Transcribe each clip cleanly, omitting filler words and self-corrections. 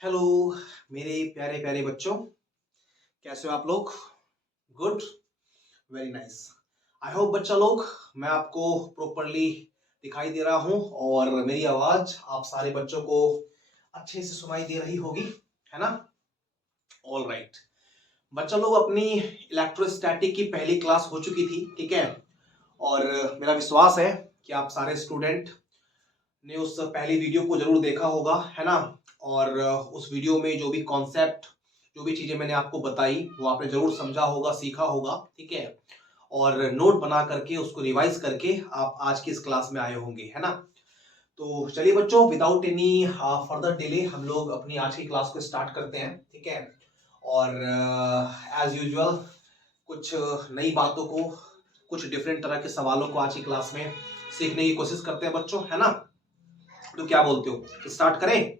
Hello मेरे प्यारे प्यारे बच्चों, कैसे हो आप लोग? Good, very nice. I hope बच्चा लोग मैं आपको प्रॉपरली दिखाई दे रहा हूं और मेरी आवाज आप सारे बच्चों को अच्छे से सुनाई दे रही होगी, है ना? ऑल राइट बच्चा लोग, अपनी इलेक्ट्रोस्टैटिक की पहली क्लास हो चुकी थी, ठीक है? और मेरा विश्वास है कि आप सारे स्टूडेंट ने उस पहली वीडियो को जरूर देखा होगा, है ना? और उस वीडियो में जो भी कॉन्सेप्ट, जो भी चीजें मैंने आपको बताई वो आपने जरूर समझा होगा, सीखा होगा, ठीक है? और नोट बना करके उसको रिवाइज करके आप आज की इस क्लास में आए होंगे, है ना? तो चलिए बच्चों, विदाउट एनी फर्दर डिले हम लोग अपनी आज की क्लास को स्टार्ट करते हैं, ठीक है? और एज यूजुअल कुछ नई बातों को, कुछ डिफरेंट तरह के सवालों को आज की क्लास में सीखने की कोशिश करते हैं बच्चों, है ना? तो क्या बोलते हो, स्टार्ट करें?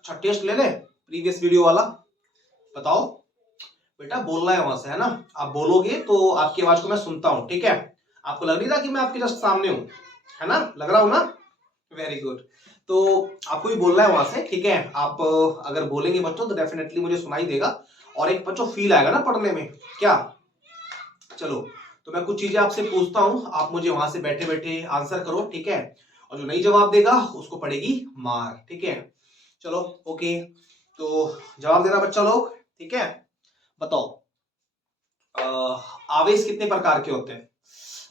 अच्छा, टेस्ट ले ले प्रीवियस वीडियो वाला। बताओ बेटा, बोलना है वहां से, है ना? आप बोलोगे तो आपकी आवाज को मैं सुनता हूं, ठीक है? आपको लग नहीं रहा कि मैं आपके जस्ट सामने हूं, है ना? लग रहा हूं ना? Very good. तो आपको भी बोलना है वहां से, ठीक है? आप अगर बोलेंगे बच्चों तो डेफिनेटली मुझे सुनाई देगा और एक बच्चों फील आएगा ना पढ़ने में, क्या? चलो, तो मैं कुछ चीजें आपसे पूछता हूं, आप मुझे वहां से बैठे बैठे आंसर करो, ठीक है? और जो नहीं जवाब देगा उसको पड़ेगी मार, ठीक है? चलो, ओके। तो जवाब देना बच्चा लोग, ठीक है? बताओ, आवेश कितने प्रकार के होते हैं?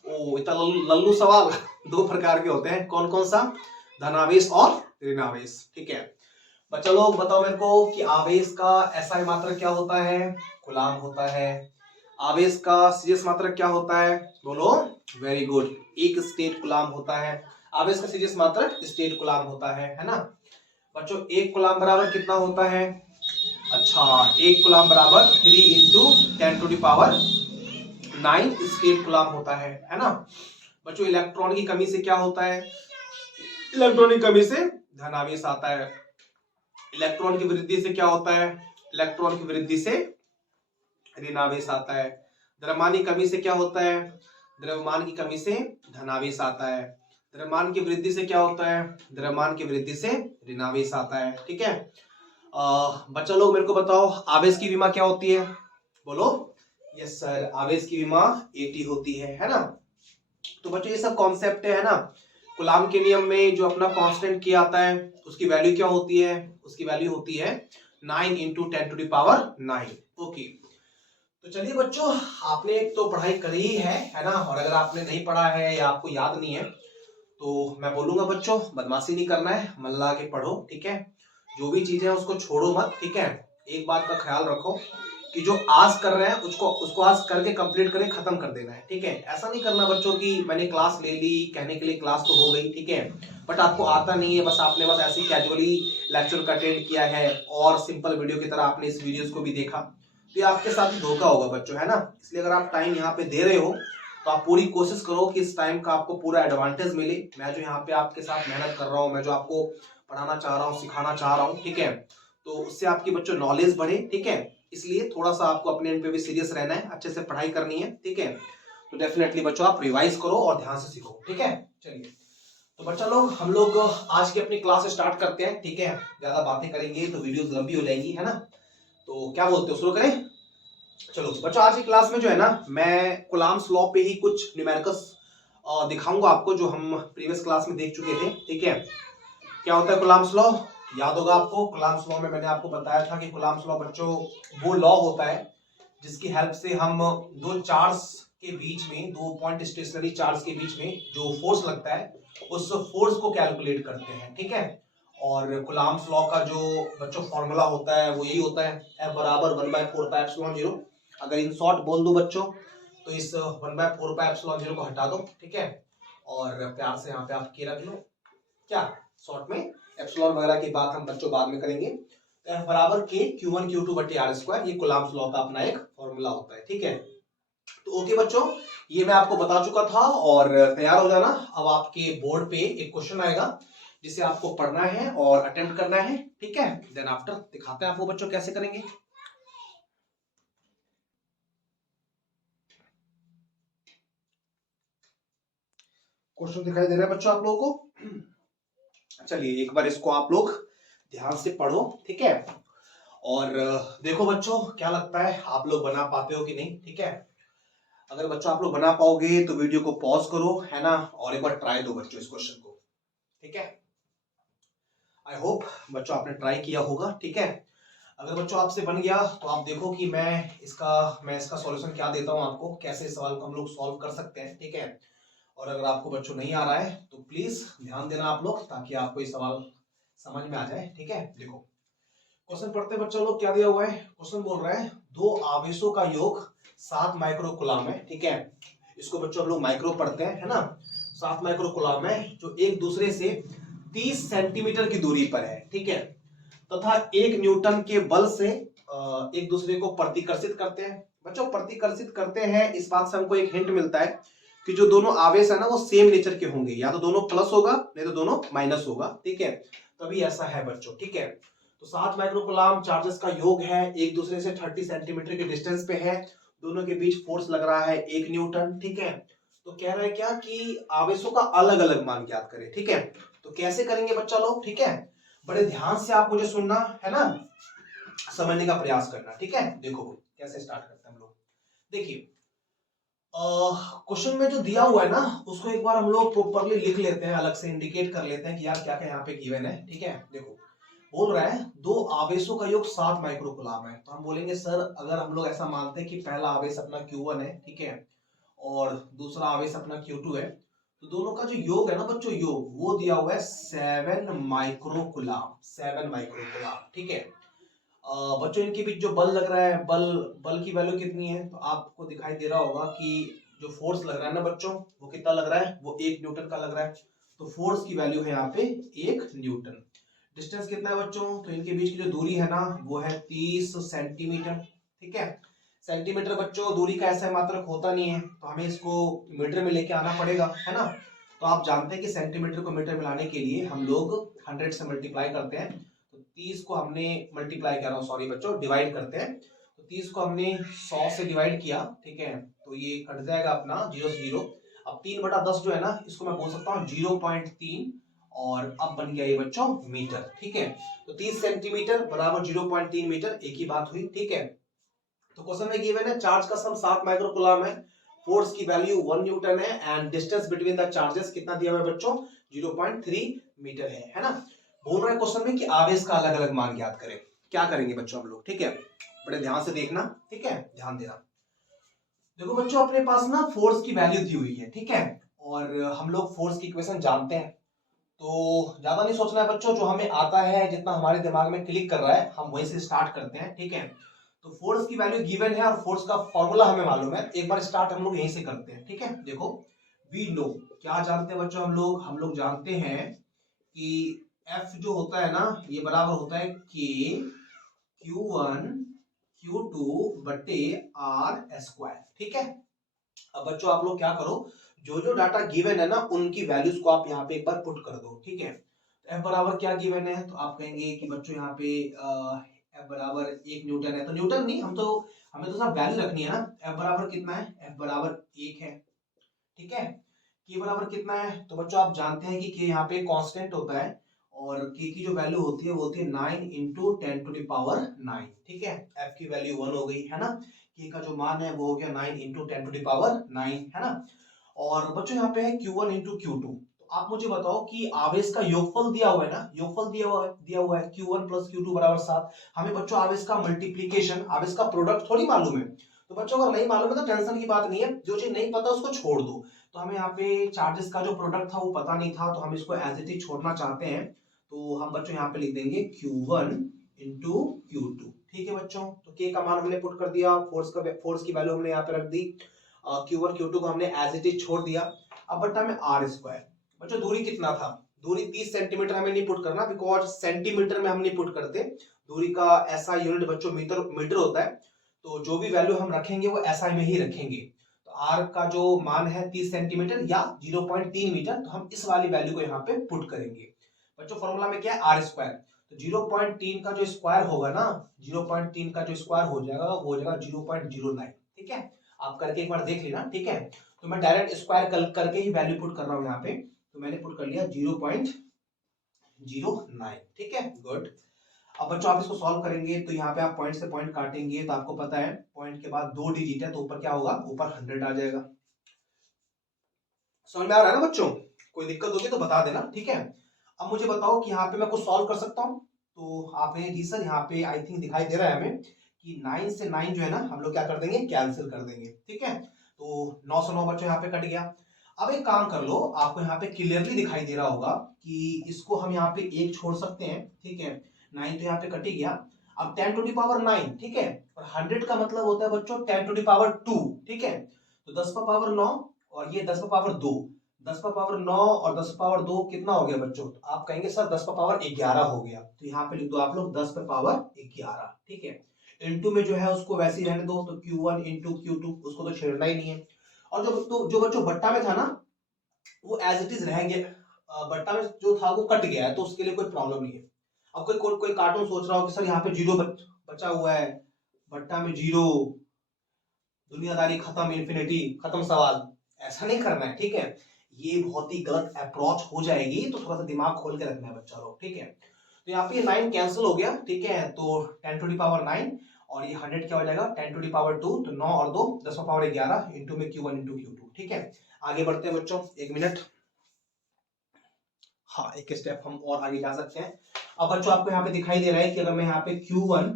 ओ, इतना लल्लू सवाल। दो प्रकार के होते हैं, कौन कौन सा? धनावेश और ऋणावेश, ठीक है? बच्चा लोग बताओ मेरे को कि आवेश का एसआई मात्रक क्या होता है? गुलाम होता है। आवेश का सीजीएस मात्रक क्या होता है? बोलो। वेरी गुड, एक स्टेट गुलाम होता है। आवेश का सीजीएस मात्रक स्टेट गुलाम होता है ना? बच्चों, एक गुलाम बराबर कितना होता है? अच्छा, एक गुलाम बराबर 3 × 10⁻⁹ स्टेट गुलाम होता है ना? बच्चों, इलेक्ट्रॉन की कमी से क्या होता है? इलेक्ट्रॉन की कमी से धनावेश आता है। इलेक्ट्रॉन की वृद्धि से क्या होता है? इलेक्ट्रॉन की वृद्धि से ऋणावेश आता है। द्रव्यमान की कमी से क्या होता है? द्रव्यमान की कमी से धनावेश आता है। द्रव्यमान की वृद्धि से क्या होता है? द्रव्यमान की वृद्धि से ऋणावेश आता है, ठीक है? बच्चा लोग मेरे को बताओ, आवेश की विमा क्या होती है? बोलो। यस सर, आवेश की विमा एटी होती है ना? तो बच्चों, ये सब कॉन्सेप्ट है ना? कूलाम के नियम में जो अपना कांस्टेंट किया आता है उसकी वैल्यू क्या होती है? उसकी वैल्यू होती है 9 × 10⁹ ओके। तो चलिए बच्चों, आपने एक तो पढ़ाई करी ही है ना? और अगर आपने नहीं पढ़ा है या आपको याद नहीं है तो मैं बोलूंगा बच्चों, बदमाशी नहीं करना है, मन लगा के पढ़ो, ठीक है? जो भी चीजें हैं उसको छोड़ो मत, ठीक है? एक बात का ख्याल रखो कि जो आज कर रहे हैं उसको उसको आज करके कंप्लीट करके खत्म कर देना है, ठीक है? ऐसा नहीं करना बच्चों कि मैंने क्लास ले ली, कहने के लिए क्लास तो हो गई, ठीक है, बट आपको आता नहीं है, बस आपने बस ऐसे कैजुअली लेक्चर का अटेंड किया है और सिंपल वीडियो की तरह आपने इस वीडियोस को भी देखा, तो ये आपके साथ धोखा होगा बच्चों, है ना? इसलिए अगर आप टाइम यहाँ पे दे रहे हो तो आप पूरी कोशिश करो कि इस टाइम का आपको पूरा एडवांटेज मिले। मैं जो यहाँ पे आपके साथ मेहनत कर रहा हूँ, मैं जो आपको पढ़ाना चाह रहा हूँ, सिखाना चाह रहा हूँ, ठीक है, तो उससे आपकी बच्चों नॉलेज बढ़े, ठीक है? इसलिए थोड़ा सा आपको अपने एंड पे भी सीरियस रहना है, अच्छे से पढ़ाई करनी है, ठीक है? तो डेफिनेटली बच्चों आप रिवाइज करो और ध्यान से सीखो, ठीक है? चलिए, तो बच्चा लोग हम लोग आज की अपनी क्लास स्टार्ट करते हैं, ठीक है? ज्यादा बातें करेंगे तो वीडियो लंबी हो जाएगी, है ना? तो क्या बोलते हो, शुरू करें? चलो बच्चों, आज की क्लास में जो है ना, मैं कुलाम्स लॉ पे ही कुछ न्यूमेरिकल्स दिखाऊंगा आपको, जो हम प्रीवियस क्लास में देख चुके थे, ठीक है? क्या होता है कुलाम्स लॉ? याद होगा आपको, कुलाम्स लॉ में मैंने आपको बताया था कि कुलाम्स लॉ बच्चों वो लॉ होता है जिसकी हेल्प से हम दो चार्ज के बीच में, दो पॉइंट स्टेशनरी चार्ज के बीच में जो फोर्स लगता है उस फोर्स को कैलकुलेट करते हैं, ठीक है? और कुलाम्स लॉ का जो बच्चों फॉर्मूला होता है वो यही होता है, F बराबर 1/4πε0। अगर इन शॉर्ट बोल दो बच्चों तो इस 1/4πε0 को हटा दो, ठीक है? और प्यार से यहाँ पे आप के रख लो, क्या शॉर्ट में एप्सिलॉन वगैरह की बात हम बच्चों बाद में करेंगे। तो F बराबर के Q1 Q2 बटे R स्क्वायर, ये कुलाम्स लॉ का अपना एक फॉर्मूला होता है, ठीक है? तो ओके बच्चों, ये मैं आपको बता चुका था और तैयार हो जाना। अब आपके बोर्ड पे एक क्वेश्चन आएगा जिसे आपको पढ़ना है और अटेम्प्ट करना है, ठीक है? देन आफ्टर दिखाते हैं आपको बच्चों कैसे करेंगे। क्वेश्चन दिखाई दे रहा है बच्चों आप लोगों को? चलिए एक बार इसको आप लोग ध्यान से पढ़ो, ठीक है। और देखो बच्चों, क्या लगता है आप लोग बना पाते हो कि नहीं, ठीक है। अगर बच्चों आप लोग बना पाओगे तो वीडियो को पॉज करो, है ना, और एक बार ट्राई दो बच्चों इस क्वेश्चन को, ठीक है। आई होप बच्चों आपने ट्राई किया होगा, ठीक है। अगर बच्चों आपसे बन गया तो आप देखो कि मैं इसका सॉल्यूशन क्या देता हूं आपको, कैसे इस सवाल को हम लोग सॉल्व कर सकते हैं, ठीक है। और अगर आपको बच्चों नहीं आ रहा है तो प्लीज ध्यान देना आप लोग, ताकि आपको ये सवाल समझ में आ जाए, ठीक है। देखो क्वेश्चन पढ़ते हैं बच्चों लोग, क्या दिया हुआ है। क्वेश्चन बोल रहा है दो आवेशों का योग 7 माइक्रोकुलाम है, ठीक है। इसको बच्चों हम लोग माइक्रो पढ़ते हैं, है ना। 7 माइक्रोकुलाम है जो एक दूसरे से 30 सेंटीमीटर की दूरी पर है, ठीक है, तथा 1 न्यूटन के बल से एक दूसरे को प्रतिकर्षित करते हैं। बच्चों प्रतिकर्षित करते हैं, इस बात से हमको एक हिंट मिलता है कि जो दोनों आवेश है ना वो सेम नेचर के होंगे, या तो दोनों प्लस होगा नहीं तो दोनों माइनस होगा, ठीक है। तभी ऐसा है बच्चों, ठीक है। तो 7 माइक्रोकुलाम चार्जेस का योग है, एक दूसरे से 30 सेंटीमीटर के डिस्टेंस पे है, दोनों के बीच फोर्स लग रहा है 1 न्यूटन, ठीक है। तो कह रहा है क्या कि आवेशों का अलग अलग मान ज्ञात करें, ठीक है। तो कैसे करेंगे बच्चा लोग, ठीक है। बड़े ध्यान से आप मुझे सुनना, है ना, समझने का प्रयास करना, ठीक है। देखो कैसे स्टार्ट करते हैं हम लोग। देखिए क्वेश्चन में जो दिया हुआ है ना उसको एक बार हम लोग प्रॉपर्ली लिख लेते हैं, अलग से इंडिकेट कर लेते हैं कि यार क्या क्या यहाँ पे गिवन है, ठीक है। देखो बोल रहा है दो आवेशों का योग 7 माइक्रोकुलाम है, तो हम बोलेंगे सर अगर हम लोग ऐसा मानते हैं कि पहला आवेश अपना Q1 है, ठीक है, और दूसरा आवेश अपना Q2 है, तो दोनों का जो योग है ना बच्चों, योग वो दिया हुआ है 7 माइक्रोकुलाम, 7 माइक्रोकुलाम, ठीक है। बच्चों इनके बीच जो बल लग रहा है, बल बल की वैल्यू कितनी है, तो आपको दिखाई दे रहा होगा कि जो फोर्स लग रहा है ना बच्चों वो कितना लग रहा है, वो 1 न्यूटन का लग रहा है। तो फोर्स की वैल्यू है यहाँ पे 1 न्यूटन। डिस्टेंस कितना है बच्चों, तो इनके बीच की जो दूरी है ना वो है 30 सेंटीमीटर, ठीक है। सेंटीमीटर बच्चों दूरी का ऐसा मात्रक होता नहीं है, तो हमें इसको मीटर में लेके आना पड़ेगा, है ना। तो आप जानते हैं कि सेंटीमीटर को मीटर में लाने के लिए हम लोग 100 से मल्टीप्लाई करते हैं। तो 30 को हमने मल्टीप्लाई कर रहा हूँ, सॉरी बच्चों, डिवाइड करते हैं। तो 30 को हमने 100 से डिवाइड किया, ठीक है, तो ये कट जाएगा अपना 0 से 0। अब 3/10 जो है ना इसको मैं बोल सकता हूँ 0.3, और अब बन गया ये बच्चों मीटर, ठीक है। तो 30 सेंटीमीटर बराबर 0.3 मीटर, एक ही बात हुई, ठीक है। तो क्वेश्चन में गिवन है चार्ज का सम 7 माइक्रोकुलाम है, फोर्स की वैल्यू 1 न्यूटन है, and distance between the charges कितना दिया हुआ है बच्चों, 0.3 मीटर है ना। बोल रहा है क्वेश्चन में कि आवेश का अलग अलग मान ज्ञात करें। क्या करेंगे बच्चों हम लोग, ठीक है, बड़े ध्यान से देखना, ठीक है, ध्यान देना। देखो बच्चों अपने पास ना फोर्स की वैल्यू दी हुई है, ठीक है, और हम लोग फोर्स की इक्वेशन जानते हैं। तो ज्यादा नहीं सोचना है बच्चों, जो हमें आता है जितना हमारे दिमाग में क्लिक कर रहा है हम वहीं से स्टार्ट करते हैं, ठीक है। तो फोर्स की वैल्यू गिवन है और फोर्स का फॉर्मूला हमें मालूम है, एक बार स्टार्ट हम लोग यहीं से करते हैं, ठीक है। देखो वी नो, क्या जानते हैं बच्चों हम लोग जानते हैं कि F जो होता है ना ये बराबर होता है K Q1 Q2 बटे R स्क्वायर, ठीक है। अब बच्चों आप लोग क्या करो, जो जो डाटा गिवन है ना उनकी वैल्यूज को आप यहाँ पे एक बार पुट कर दो, ठीक है। तो F बराबर क्या गिवन है, तो आप कहेंगे कि बच्चों यहाँ पे F बराबर 1 न्यूटन है, तो न्यूटन नहीं, हमें तो सब वैल्यू रखनी है ना। F बराबर कितना है, F बराबर 1 है, ठीक है। K बराबर कितना है, तो बच्चों आप जानते हैं कि K यहाँ पे कांस्टेंट होता है, और K की जो वैल्यू होती है वो होती है 9 इंटू 10⁹, ठीक है। F की वैल्यू 1 हो गई, है ना। K का जो मान है वो हो गया 9 इंटू 10⁹, है ना। और बच्चों यहाँ पे है Q1 इंटू Q2। तो आप मुझे बताओ कि आवेश का योगफल दिया हुआ है ना, योगफल दिया हुआ है Q1 प्लस Q2 बराबर 7। हमें बच्चों आवेश का मल्टीप्लीकेशन, आवेश का प्रोडक्ट थोड़ी मालूम है। तो बच्चों अगर नहीं मालूम है तो टेंशन की बात नहीं है, जो चीज नहीं पता उसको छोड़ दो। तो हमें यहाँ पे चार्जेस का जो प्रोडक्ट था वो पता नहीं था, तो हम इसको एज इट इज छोड़ना चाहते हैं। तो हम बच्चों यहाँ पे लिख देंगे Q1 इंटू Q2, ठीक है बच्चों। तो K का मान हमने पुट कर दिया, फोर्स की वैल्यू हमने यहाँ पे रख दी, Q1 Q2 को हमने एज इट इज छोड़ दिया। अब बट्टा में R स्क्वायर। बच्चों दूरी कितना था, दूरी 30 सेंटीमीटर हमें नहीं पुट करना, बिकॉज सेंटीमीटर में हम नहीं पुट करते, दूरी का ऐसा यूनिट बच्चों मीटर होता है। तो जो भी वैल्यू हम रखेंगे वो SI में ही रखेंगे। तो R का जो मान है 30 सेंटीमीटर या 0.3 मीटर, तो हम इस वाली वैल्यू को यहाँ पे पुट करेंगे। बच्चों फॉर्मूला में क्या है, R स्क्वायर। तो 0.3 का जो स्क्वायर होगा ना, 0.3 का जो स्क्वायर हो जाएगा वो हो जाएगा 0.09, ठीक है। आप करके एक बार देख लेना, ठीक है। तो मैं डायरेक्ट स्क्वायर करके ही वैल्यू पुट कर रहा हूँ यहाँ पे। तो मैंने पुट कर लिया 0.09। ठीक है, गुड। अब बच्चों आप इसको सॉल्व करेंगे तो यहाँ पे आप पॉइंट से पॉइंट काटेंगे तो आपको पता है पॉइंट के बाद 2 डिजिट है तो ऊपर क्या होगा, ऊपर 100 आ जाएगा। समझ में आ रहा है ना बच्चों? कोई दिक्कत होगी तो बता देना, ठीक है। अब मुझे बताओ कि यहाँ पे मैं कुछ सॉल्व कर सकता हूँ? तो आपने जी सर यहाँ पे आई थिंक दिखाई दे रहा है हमें कि 9 से 9 जो है ना हम लोग क्या कर देंगे, कैंसिल कर देंगे। ठीक है, तो 9 से 9 बच्चों यहाँ पे कट गया। अब एक काम कर लो, आपको यहाँ पे क्लियरली दिखाई दे रहा होगा कि इसको हम यहाँ पे एक छोड़ सकते हैं। ठीक है, 9 तो यहाँ पे कट ही गया। अब 10 टू द पावर 9, ठीक है, और 100 का मतलब होता है बच्चों 10 टू द पावर 2। ठीक है, तो 10 का पावर 9 और ये 10 का पावर 2, 10 का पावर 9 और 10 का पावर 2 कितना हो गया बच्चों? तो आप कहेंगे सर 10 का पावर 11 हो गया। तो यहाँ पे लिख दो आप लोग 10 का पावर 11। ठीक है, इनटू में जो है उसको वैसे ही रहने दो, तो Q1 इंटू Q2 उसको तो छेड़ना ही नहीं है। और जो बच्चों बट्टा में था ना वो एज इट इज रह गया, बट्टा में जो था वो कट गया है तो उसके लिए कोई प्रॉब्लम नहीं है। अब कोई कार्टून सोच रहा हो कि सर यहाँ पे 0 बचा हुआ है, बट्टा में 0, दुनियादारी खत्म, इन्फिनिटी खत्म सवाल। ऐसा नहीं करना है, ठीक है, ये बहुत ही गलत अप्रोच हो जाएगी, तो थोड़ा सा दिमाग खोल के रखना है बच्चा लोग। ठीक है, तो यहाँ पे 9 कैंसिल हो गया। ठीक है, तो 10 टू द पावर 9 और ये 100 क्या हो जाएगा 10 टू द पावर 2, तो 9 और 2 10 का पावर 11 इंटू में Q1 इंटू Q2। ठीक है, आगे बढ़ते हैं बच्चों, एक मिनट। हाँ, एक स्टेप हम और आगे जा सकते हैं। अब बच्चों आपको यहाँ पे दिखाई दे रहा है कि अगर मैं यहाँ पे Q1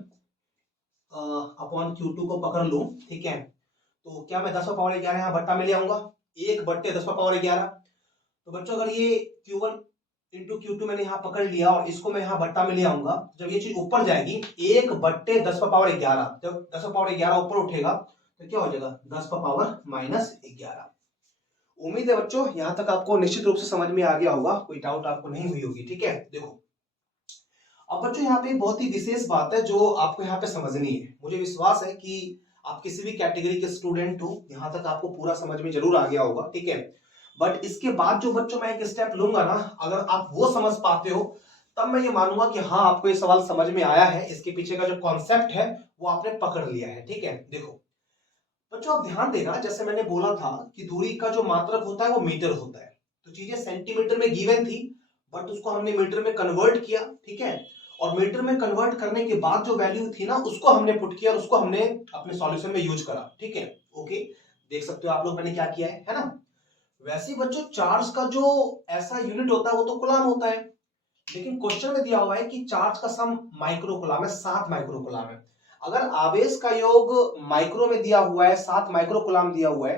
अपॉन Q2 को पकड़ लूं, ठीक है, तो क्या मैं 10 का पावर 11 यहाँ बट्टा में ले आऊंगा, 1 बट्टे 10 का पावर 11। तो बच्चों अगर ये Q1 इंटू Q2 मैंने यहाँ पकड़ लिया और इसको मैं यहाँ बट्टा में ले आऊंगा, जब ये चीज ऊपर जाएगी 1 बट्टे 10 का पावर 11, जब 10 का पावर 11 ऊपर उठेगा तो क्या हो जाएगा 10 का पावर माइनस 11। उम्मीद है बच्चों यहाँ तक आपको निश्चित रूप से समझ में आ गया होगा, कोई डाउट आपको नहीं हुई होगी। ठीक है, देखो अब बच्चों यहाँ पे एक बहुत ही विशेष बात है जो आपको यहाँ पे समझनी है। मुझे विश्वास है कि आप किसी भी कैटेगरी के स्टूडेंट हो, यहाँ तक आपको पूरा समझ में जरूर आ गया होगा। ठीक है, बट इसके बाद जो बच्चों मैं एक स्टेप लूंगा ना, अगर आप वो समझ पाते हो तब मैं ये मानूंगा कि हाँ आपको ये सवाल समझ में आया है, इसके पीछे का जो कॉन्सेप्ट है वो आपने पकड़ लिया है। ठीक है, देखो बच्चों आप ध्यान देना, जैसे मैंने बोला था कि दूरी का जो मात्रक होता है वो मीटर होता है, तो चीजें सेंटीमीटर में गिवन थी बट उसको हमने मीटर में कन्वर्ट किया। ठीक है, और मीटर में कन्वर्ट करने के बाद जो वैल्यू थी ना उसको हमने पुट किया और उसको हमने अपने सॉल्यूशन में यूज करा। ठीक है, ओके, देख सकते हो आप लोग मैंने क्या किया है ना। वैसे ही बच्चों चार्ज का जो ऐसा यूनिट होता है वो तो कूलाम होता है, लेकिन क्वेश्चन में दिया हुआ है कि चार्ज का सम माइक्रो कूलाम है, 7 माइक्रो कूलाम है। अगर आवेश का योग माइक्रो में दिया हुआ है, 7 माइक्रो कूलाम दिया हुआ है,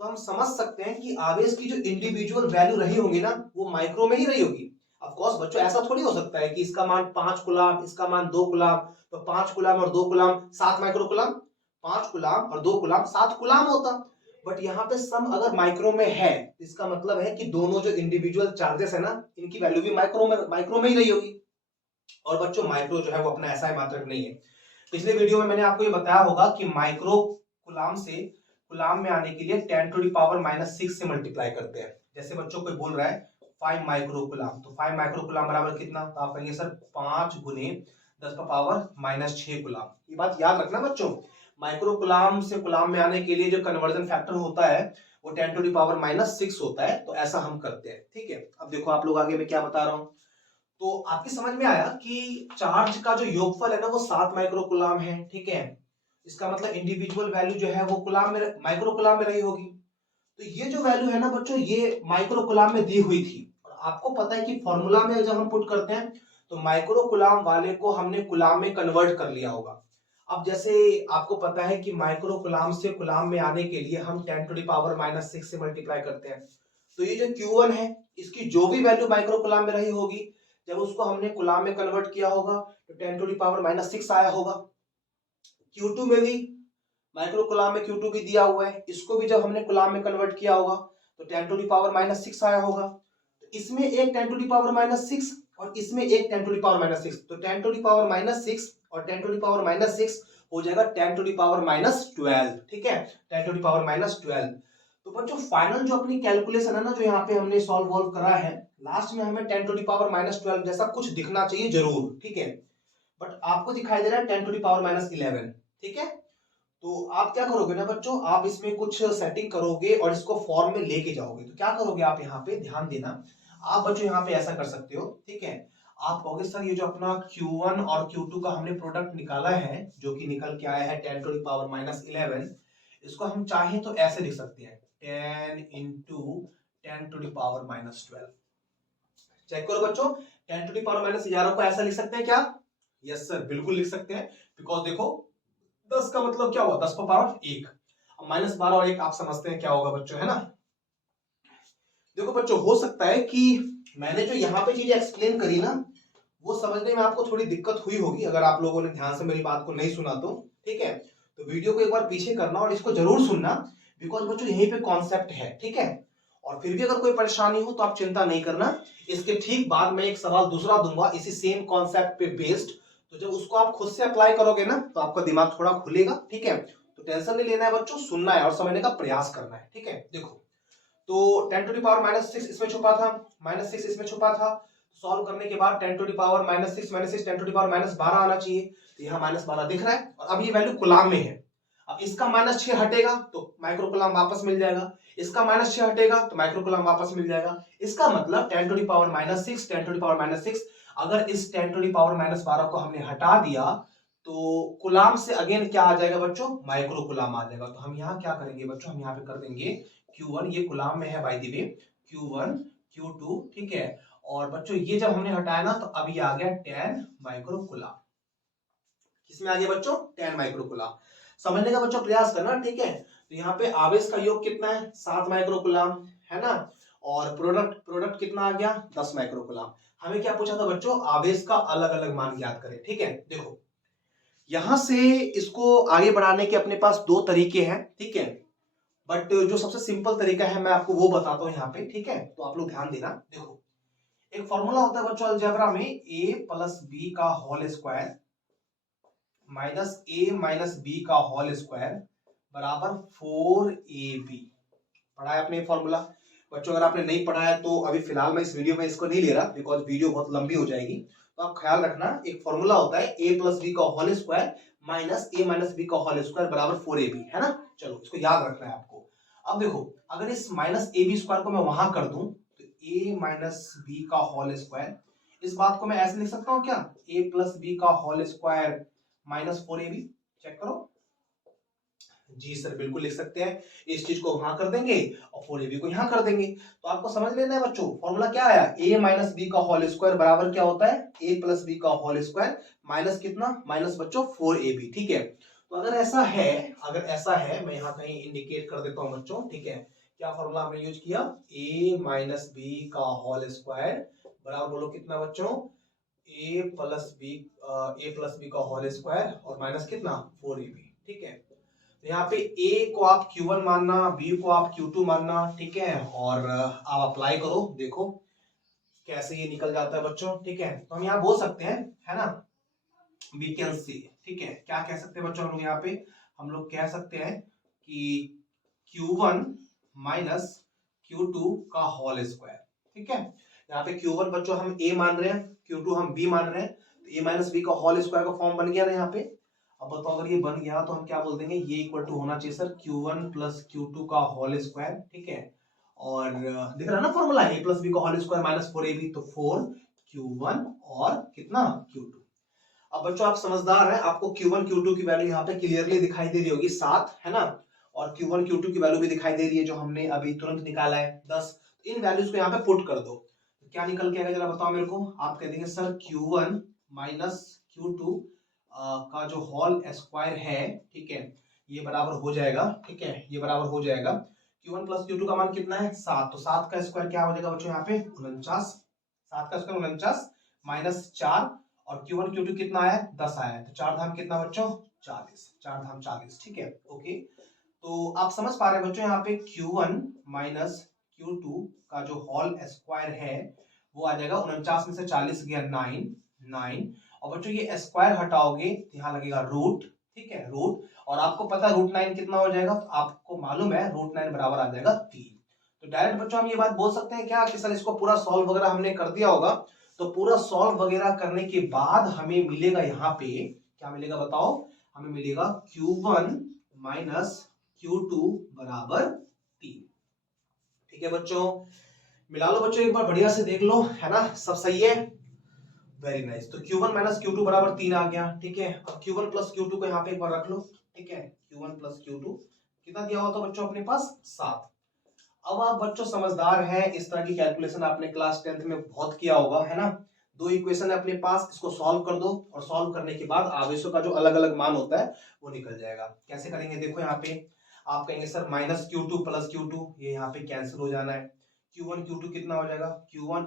तो हम समझ सकते हैं कि आवेश की जो इंडिविजुअल वैल्यू रही होगी ना वो माइक्रो में ही रही होगी। ऑफ कोर्स बच्चों ऐसा थोड़ी हो सकता है कि इसका मान 5 गुलाम, इसका मान 2 गुलाम, तो 5 गुलाम और 2 गुलाम 7 माइक्रो गुलाम, 5 गुलाम और 2 गुलाम 7 गुलाम होता। बट यहाँ पे सम अगर माइक्रो में है तो इसका मतलब है कि दोनों जो इंडिविजुअल चार्जेस है ना इनकी वैल्यू भी माइक्रो में ही रही होगी। और बच्चों माइक्रो जो है वो अपना ऐसा मात्रक नहीं है। पिछले वीडियो में मैंने आपको ये बताया होगा कि माइक्रो गुलाम से गुलाम में आने के लिए 10 टू द पावर -6 से मल्टीप्लाई करते हैं। जैसे बच्चों कोई बोल रहा है 5 माइक्रो गुलाम, तो 5 माइक्रो गुलाम बराबर कितना, तो आप कहेंगे सर 5 गुने 10 का पावर -6 गुलाम। ये बात याद रखना बच्चों, माइक्रो गुलाम से गुलाम में आने के लिए जो कन्वर्जन फैक्टर होता है वो 10 टू द पावर -6 होता है, तो ऐसा हम करते हैं। ठीक है, अब देखो आप लोग आगे मैं क्या बता रहा हूं, तो आपकी समझ में आया कि चार्ज का जो योगफल है ना वो 7 माइक्रो कूलाम है। ठीक है, इसका मतलब इंडिविजुअल वैल्यू जो है वो कूलाम में माइक्रो कूलाम में रही होगी। तो ये जो वैल्यू है ना बच्चों ये माइक्रो कूलाम में दी हुई थी, और आपको पता है कि फॉर्मूला में जब हम पुट करते हैं तो माइक्रो कूलाम वाले को हमने कूलाम में कन्वर्ट कर लिया होगा। अब जैसे आपको पता है कि माइक्रो कूलाम से कूलाम में आने के लिए हम 10 टू द पावर -6 से मल्टीप्लाई करते हैं, तो ये जो Q1 है इसकी जो भी वैल्यू माइक्रो कूलाम में रही होगी जब उसको हमने कूलाम में कन्वर्ट किया होगा तो 10 टू द पावर -6 आया होगा। Q2 में भी माइक्रो कूलाम में Q2 भी दिया हुआ है, इसको भी जब हमने कूलाम में कन्वर्ट किया होगा तो 10 टू द पावर -6 आया होगा। तो इसमें एक 10 टू द पावर -6 और इसमें एक 10 टू द पावर -6, तो 10 टू द पावर -6 और 10 टू द पावर -6 हो जाएगा 10 टू द पावर -12। ठीक है, 10 टू द पावर -12। तो बच्चों फाइनल जो अपनी कैलकुलेशन है ना जो यहाँ पे हमने सॉल्व वॉल्व करा है, लास्ट में हमें 10 टू द पावर -12 जैसा कुछ दिखना चाहिए जरूर। ठीक है, बट आपको दिखाई दे रहा है 10 टू द पावर -11। ठीक है, तो आप क्या करोगे ना बच्चों, आप इसमें कुछ सेटिंग करोगे और इसको फॉर्म में लेके जाओगे। तो क्या करोगे आप यहाँ पे ध्यान देना, आप बच्चों यहाँ पे ऐसा कर सकते हो, ठीक है। आप कहोगे सर ये जो अपना Q1 और Q2 का हमने प्रोडक्ट निकाला है, जो कि निकल के आया है 10 टू द पावर -11, इसको हम चाहें तो ऐसे लिख सकते हैं 10 into 10 to the power -12। Check करो बच्चों, 10 टू द पावर -11 को ऐसा लिख सकते हैं क्या? यस सर, बिल्कुल लिख सकते हैं। बिकॉज देखो 10 का मतलब क्या हुआ, 10 पर पावर 1। अब -12 और 1 आप समझते हैं क्या होगा बच्चों, है ना। देखो बच्चों, हो सकता है कि मैंने जो यहाँ पे चीजें एक्सप्लेन करी ना, वो समझने में आपको थोड़ी दिक्कत हुई होगी अगर आप लोगों ने ध्यान से मेरी बात को नहीं सुना तो, ठीक है। तो वीडियो को एक बार पीछे करना और इसको जरूर सुनना, बिकॉज बच्चों यहीं पे कॉन्सेप्ट है, ठीक है। और फिर भी अगर कोई परेशानी हो तो आप चिंता नहीं करना, इसके ठीक बाद में एक सवाल दूसरा दूंगा इसी सेम कॉन्सेप्ट पे बेस्ड। तो जब उसको आप खुद से अप्लाई करोगे ना तो आपका दिमाग थोड़ा खुलेगा, ठीक है। तो टेंशन नहीं लेना है बच्चों, सुनना है और समझने का प्रयास करना है, ठीक है। देखो, तो 10 टू द पावर -6 इसमें छुपा था, -6 इसमें छुपा था। सॉल्व करने के बाद 10 to the power -6 10 to the power -12 आना चाहिए। तो यहाँ -12 दिख रहा है और अब ये वैल्यू कुलाम में है। अब इसका -6 हटेगा तो माइक्रो कुलाम वापस मिल जाएगा, इसका -6 हटेगा तो माइक्रो कुलाम वापस मिल जाएगा। इसका मतलब 10 to the power -6 10 to the power -6, अगर इस 10 टू द पावर -12 को हमने हटा दिया तो कुलाम से अगेन क्या आ जाएगा बच्चों, माइक्रो कुलाम आ जाएगा। तो हम यहाँ क्या करेंगे बच्चों, हम यहाँ पे कर देंगे Q1, ये कुलाम में है by the way, Q1 Q2, ठीक है। और बच्चों ये जब हमने हटाया ना तो अब ये आ गया 10 माइक्रो कुलाम। किसमें आ गया बच्चों, 10 माइक्रो कुलाम। समझने का बच्चों प्रयास करना, ठीक है। तो यहाँ पे आवेश का योग कितना है, 7 माइक्रो कुलाम, है ना। और प्रोडक्ट प्रोडक्ट कितना आ गया, 10 माइक्रो कुलाम। हमें क्या पूछा था बच्चों, आवेश का अलग अलग मान ज्ञात करें, ठीक है। देखो यहां से इसको आगे बढ़ाने के अपने पास दो तरीके हैं, ठीक है। बट जो सबसे सिंपल तरीका है मैं आपको वो बताता हूं यहाँ पे, ठीक है। तो आप लोग ध्यान देना। देखो एक फॉर्मूला होता है बच्चों अलजेब्रा में, a प्लस बी का whole square minus a minus B का होल स्क्वायर बराबर 4ab। पढ़ा है आपने फॉर्मूला बच्चों? अगर आपने नहीं पढ़ा है तो अभी फिलहाल मैं इस वीडियो में इसको नहीं ले रहा, बिकॉज वीडियो बहुत लंबी हो जाएगी। तो आप ख्याल रखना, एक फॉर्मूला होता है a प्लस बी का whole square minus a minus B का होल स्क्वायर बराबर 4ab, है ना। चलो इसको याद रखना है आपको। अब देखो अगर इस माइनस ए बी स्क्वायर को मैं वहां कर दूं तो a माइनस बी का होल स्क्वायर, इस बात को मैं ऐसे लिख सकता हूं क्या, a प्लस बी का whole square minus 4ab। Check करो, जी सर बिल्कुल लिख सकते हैं। इस चीज को वहां कर देंगे और 4ab को यहां कर देंगे। तो आपको समझ लेना है बच्चों, फॉर्मूला क्या आया, a माइनस बी का होल स्क्वायर बराबर क्या होता है, a प्लस बी का होल स्क्वायर माइनस कितना, माइनस बच्चों 4ab, ठीक है। तो अगर ऐसा है, अगर ऐसा है, मैं यहाँ कहीं इंडिकेट कर देता हूँ बच्चों, ठीक है। क्या फॉर्मूला हमने यूज किया, a माइनस बी का होल स्क्वायर बराबर बोलो कितना बच्चों, a प्लस बी का होल स्क्वायर और माइनस कितना 4ab, ठीक है। तो यहाँ पे a को आप Q1 मानना, b को आप Q2 मानना, ठीक है। और आप अप्लाई करो, देखो कैसे ये निकल जाता है बच्चों, ठीक है। तो हम यहाँ बोल सकते हैं, है ना, वी कैन सी, ठीक है। क्या कह सकते हैं बच्चों हम लोग यहाँ पे, हम लोग कह सकते हैं कि Q1 माइनस Q2 का होल स्क्वायर, ठीक है। यहाँ पे Q1 बच्चों हम a मान रहे हैं, Q2 हम b मान रहे हैं, तो a माइनस बी का होल स्क्वायर का फॉर्म बन गया ना यहाँ पे। अब बताओ अगर ये बन गया तो हम क्या बोल देंगे, ये इक्वल टू होना चाहिए सर Q1 प्लस Q2 का होल स्क्वायर, ठीक है। और दिख रहा है ना फॉर्मूला, a प्लस बी का होल स्क्वायर माइनस 4ab, तो 4Q1 और कितना Q2। अब बच्चों आप समझदार हैं, आपको Q1 Q2 की वैल्यू यहाँ पे क्लियरली दिखाई दे रही होगी 7, है ना। और Q1 Q2 की वैल्यू भी दिखाई दे रही है जो हमने अभी तुरंत निकाला है 10। इन वैल्यूज को यहाँ पे पुट कर दो, तो क्या निकल के आएगा जरा बताओ मेरे को। आप कह देंगे सर Q1 माइनस Q2 का जो होल स्क्वायर है, ठीक है, ये बराबर हो जाएगा, ठीक है, ये बराबर हो जाएगा Q1 प्लस Q2 का मान कितना है 7, तो 7 का स्क्वायर क्या हो जाएगा बच्चों यहाँ पे 49, 7 का स्क्वायर 49 माइनस 4, और Q1 Q2 कितना आया 10 आया है, तो 4 धाम कितना बच्चों 40, 4 धाम 40, ठीक है, ओके। तो आप समझ पा रहे हैं बच्चों यहाँ पे Q1 माइनस Q2 का जो होल स्क्वायर है वो आ जाएगा 49 में से 40 गया 9, और बच्चों ये स्क्वायर हटाओगे तो यहाँ लगेगा रूट, ठीक है, रूट। और आपको पता है रूट 9 कितना हो जाएगा, तो आपको मालूम है रूट 9 बराबर आ जाएगा 3। तो डायरेक्ट बच्चों हम ये बात बोल सकते हैं क्या कि सर इसको पूरा सॉल्व वगैरह हमने कर दिया होगा। तो पूरा सॉल्व वगैरह करने के बाद हमें मिलेगा यहाँ पे, क्या मिलेगा बताओ, हमें मिलेगा Q1 माइनस Q2 बराबर 3, ठीक है बच्चों। मिला लो बच्चों, एक बार बढ़िया से देख लो, है ना, सब सही है, वेरी नाइस। तो Q1 माइनस Q2 बराबर 3 आ गया, ठीक है। अब Q1 प्लस Q2 को यहाँ पे एक बार रख लो, ठीक है। Q1 प्लस Q2 कितना दिया हुआ था बच्चों अपने पास, 7। अब आप बच्चों समझदार हैं, इस तरह की कैलकुलेशन आपने क्लास 10th में बहुत किया होगा, है ना। दो इक्वेशन है अपने पास, इसको सॉल्व कर दो और सॉल्व करने के बाद आवेशों का जो अलग अलग मान होता है वो निकल जाएगा। कैसे करेंगे देखो, यहाँ पे आप कहेंगे sir minus Q2 plus Q2, ये यहाँ पे कैंसिल हो जाना है। Q1 Q2 कितना हो जाएगा, Q1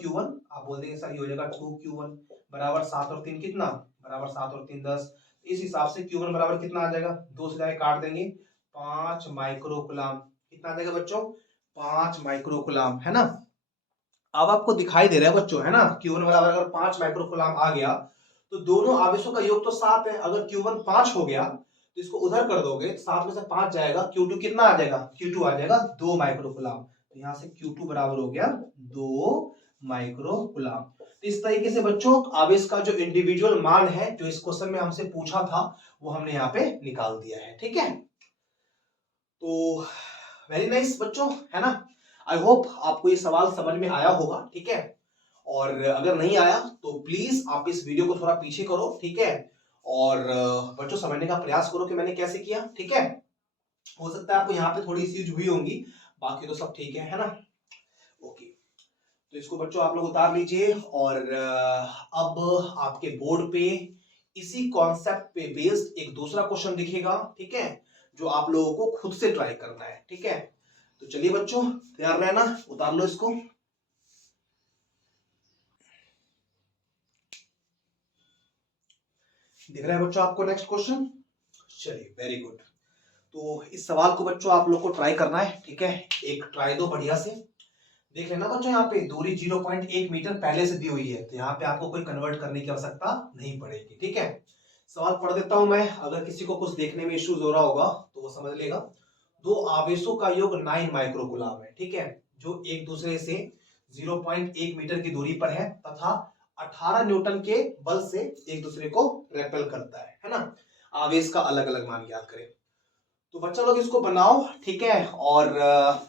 Q1 आप बोल देंगे सर ये हो जाएगा 2Q1 बराबर 7 और 3 कितना, बराबर 7 और 3 10। इस हिसाब से Q1 बराबर कितना आ जाएगा, 2 से जाके काट देंगे, 5 माइक्रोकुलाम। कितना आ जाएगा बच्चों, 5 माइक्रोकुलाम, है ना। अब आपको दिखाई दे रहा है बच्चों, है ना, Q1 बराबर अगर 5 माइक्रोकुलाम आ गया तो दोनों आवेशों का योग तो 7 है। अगर Q1 5 हो गया तो इसको उधर कर दोगे, 7 में से 5 जाएगा, Q2 कितना आ जाएगा, Q2 आ जाएगा 2 माइक्रोकुलाम। तो यहां से Q2 बराबर हो गया 2 माइक्रोकुलाम। तो इस तरीके से बच्चों आवेश का जो इंडिविजुअल मान है जो इस क्वेश्चन में हमसे पूछा था वो हमने यहाँ पे निकाल दिया है, ठीक है। तो वेरी नाइस बच्चों, है ना। आई होप आपको ये सवाल समझ में आया होगा, ठीक है। और अगर नहीं आया तो प्लीज आप इस वीडियो को थोड़ा पीछे करो, ठीक है। और बच्चों समझने का प्रयास करो कि मैंने कैसे किया, ठीक है। हो सकता है आपको यहाँ पे थोड़ी सी हुई होंगी, बाकी तो सब ठीक है ना। ओके, तो इसको बच्चों आप लोग उतार लीजिए और अब आपके बोर्ड पे इसी कॉन्सेप्ट पे बेस्ड एक दूसरा क्वेश्चन दिखेगा, ठीक है, जो आप लोगों को खुद से ट्राई करना है, ठीक है। तो चलिए बच्चों तैयार रहना, उतार लो इसको। दिख रहा है बच्चों आपको नेक्स्ट क्वेश्चन, चलिए वेरी गुड। तो इस सवाल को बच्चों आप लोग को ट्राई करना है, ठीक है। एक ट्राई दो बढ़िया से, देख लेना बच्चों, यहाँ पे दूरी 0.1 मीटर पहले से दी हुई है, तो यहाँ पे आपको कोई कन्वर्ट करने की आवश्यकता नहीं पड़ेगी, ठीक है। सवाल पढ़ देता हूं मैं, अगर किसी को कुछ देखने में इश्यूज हो रहा होगा तो वो समझ लेगा। दो आवेशों का योग 9 माइक्रोकुलाम है, ठीक है, जो एक दूसरे से 0.1 मीटर की दूरी पर है तथा 18 न्यूटन के बल से एक दूसरे को रेपेल करता है ना। आवेश का अलग अलग मान ज्ञात करें। तो बच्चा लोग इसको बनाओ, ठीक है, और